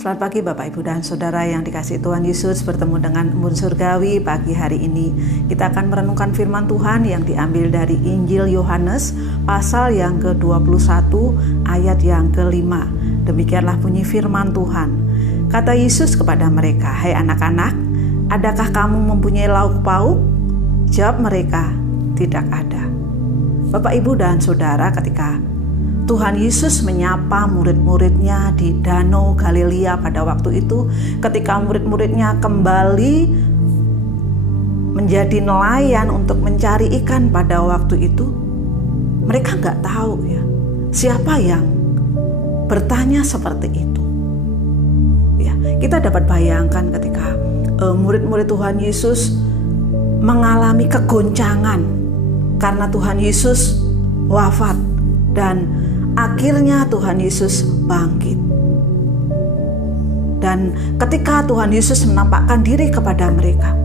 Selamat pagi Bapak, Ibu, dan Saudara yang dikasihi Tuhan Yesus. Bertemu dengan Embun Surgawi pagi hari ini. Kita akan merenungkan firman Tuhan yang diambil dari Injil Yohanes pasal yang ke-21 ayat yang ke-5. Demikianlah bunyi firman Tuhan. Kata Yesus kepada mereka, "Hai anak-anak, adakah kamu mempunyai lauk pauk?" Jawab mereka, "Tidak ada." Bapak, Ibu, dan Saudara, ketika Tuhan Yesus menyapa murid-muridnya di Danau Galilea pada waktu itu, ketika murid-muridnya kembali menjadi nelayan untuk mencari ikan pada waktu itu, mereka nggak tahu ya siapa yang bertanya seperti itu. Ya, kita dapat bayangkan ketika murid-murid Tuhan Yesus mengalami kegoncangan karena Tuhan Yesus wafat dan akhirnya Tuhan Yesus bangkit. Dan ketika Tuhan Yesus menampakkan diri kepada mereka,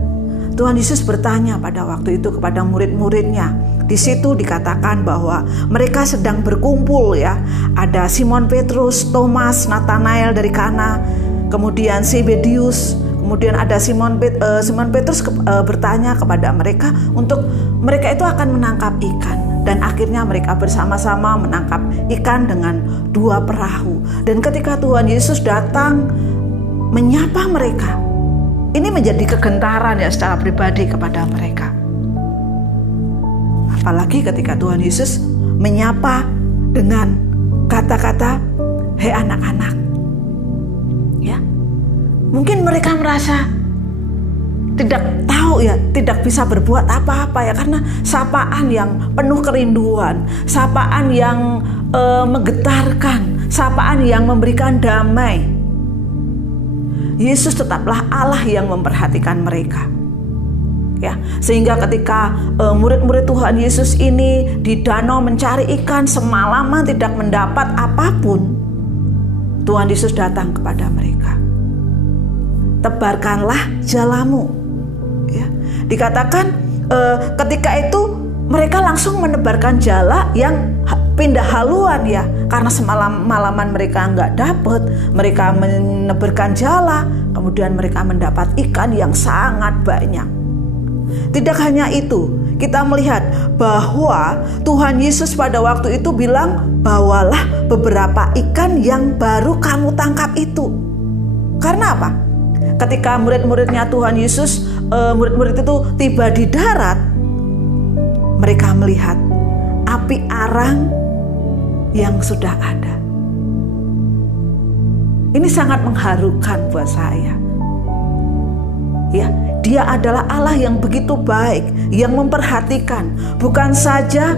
Tuhan Yesus bertanya pada waktu itu kepada murid-muridnya. Di situ dikatakan bahwa mereka sedang berkumpul ya. Ada Simon Petrus, Thomas, Nathanael dari Kana, kemudian Zebedius, kemudian ada Simon Petrus bertanya kepada mereka untuk mereka itu akan menangkap ikan. Dan akhirnya mereka bersama-sama menangkap ikan dengan 2 perahu. Dan ketika Tuhan Yesus datang menyapa mereka, ini menjadi kegentaran ya secara pribadi kepada mereka. Apalagi ketika Tuhan Yesus menyapa dengan kata-kata, "Hei anak-anak." Ya. Mungkin mereka merasa tidak tahu ya, tidak bisa berbuat apa-apa ya, karena sapaan yang penuh kerinduan, sapaan yang menggetarkan, sapaan yang memberikan damai. Yesus tetaplah Allah yang memperhatikan mereka. Ya, sehingga ketika murid-murid Tuhan Yesus ini di danau mencari ikan semalaman tidak mendapat apapun, Tuhan Yesus datang kepada mereka. "Tebarkanlah jalamu." Ya, dikatakan ketika itu mereka langsung menebarkan jala yang pindah haluan ya, karena malaman mereka nggak dapat, mereka menebarkan jala, kemudian mereka mendapat ikan yang sangat banyak. Tidak hanya itu, kita melihat bahwa Tuhan Yesus pada waktu itu bilang, "Bawalah beberapa ikan yang baru kamu tangkap itu." Karena apa? Ketika murid-muridnya Tuhan Yesus, murid-murid itu tiba di darat, mereka melihat api arang yang sudah ada. Ini sangat mengharukan buat saya. Ya, Dia adalah Allah yang begitu baik, yang memperhatikan, bukan saja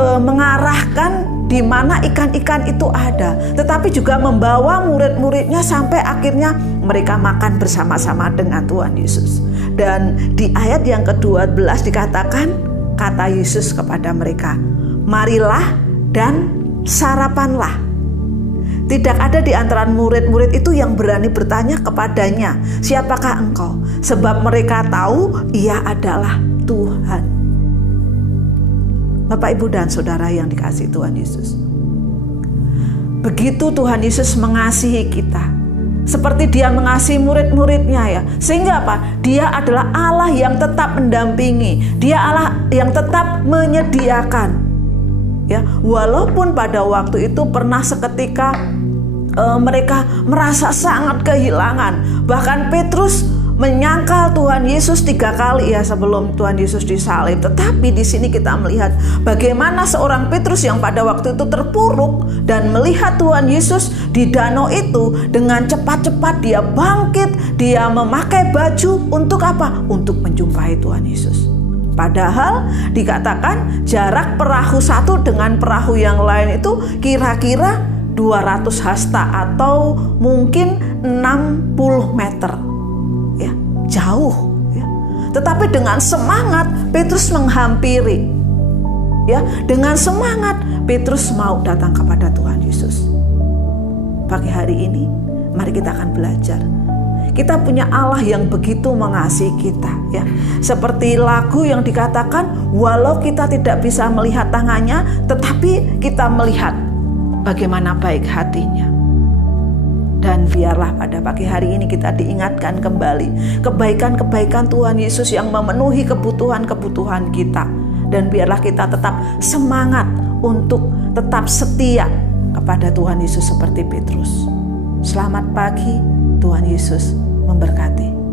mengarahkan di mana ikan-ikan itu ada, tetapi juga membawa murid-muridnya sampai akhirnya mereka makan bersama-sama dengan Tuhan Yesus. Dan di ayat yang ke-12 dikatakan, kata Yesus kepada mereka, "Marilah dan sarapanlah." Tidak ada di antara murid-murid itu yang berani bertanya kepadanya, "Siapakah engkau?" Sebab mereka tahu Ia adalah Tuhan. Bapak, Ibu, dan Saudara yang dikasihi Tuhan Yesus, begitu Tuhan Yesus mengasihi kita, seperti Dia mengasihi murid-muridnya ya, sehingga apa? Dia adalah Allah yang tetap mendampingi, Dia Allah yang tetap menyediakan. Ya, walaupun pada waktu itu pernah seketika mereka merasa sangat kehilangan, bahkan Petrus menyangkal Tuhan Yesus 3 kali ya sebelum Tuhan Yesus disalib. Tetapi di sini kita melihat bagaimana seorang Petrus yang pada waktu itu terpuruk dan melihat Tuhan Yesus di danau itu, dengan cepat-cepat dia bangkit, dia memakai baju untuk apa? Untuk menjumpai Tuhan Yesus. Padahal dikatakan jarak perahu satu dengan perahu yang lain itu kira-kira 200 hasta atau mungkin 60 meter. Ya, jauh ya. Tetapi dengan semangat Petrus menghampiri. Ya, dengan semangat Petrus mau datang kepada Tuhan Yesus. Pagi hari ini mari kita akan belajar. Kita punya Allah yang begitu mengasihi kita ya. Seperti lagu yang dikatakan, walau kita tidak bisa melihat tangannya, tetapi kita melihat bagaimana baik hatinya. Dan biarlah pada pagi hari ini kita diingatkan kembali kebaikan-kebaikan Tuhan Yesus yang memenuhi kebutuhan-kebutuhan kita. Dan biarlah kita tetap semangat untuk tetap setia kepada Tuhan Yesus seperti Petrus. Selamat pagi, Tuhan Yesus memberkati.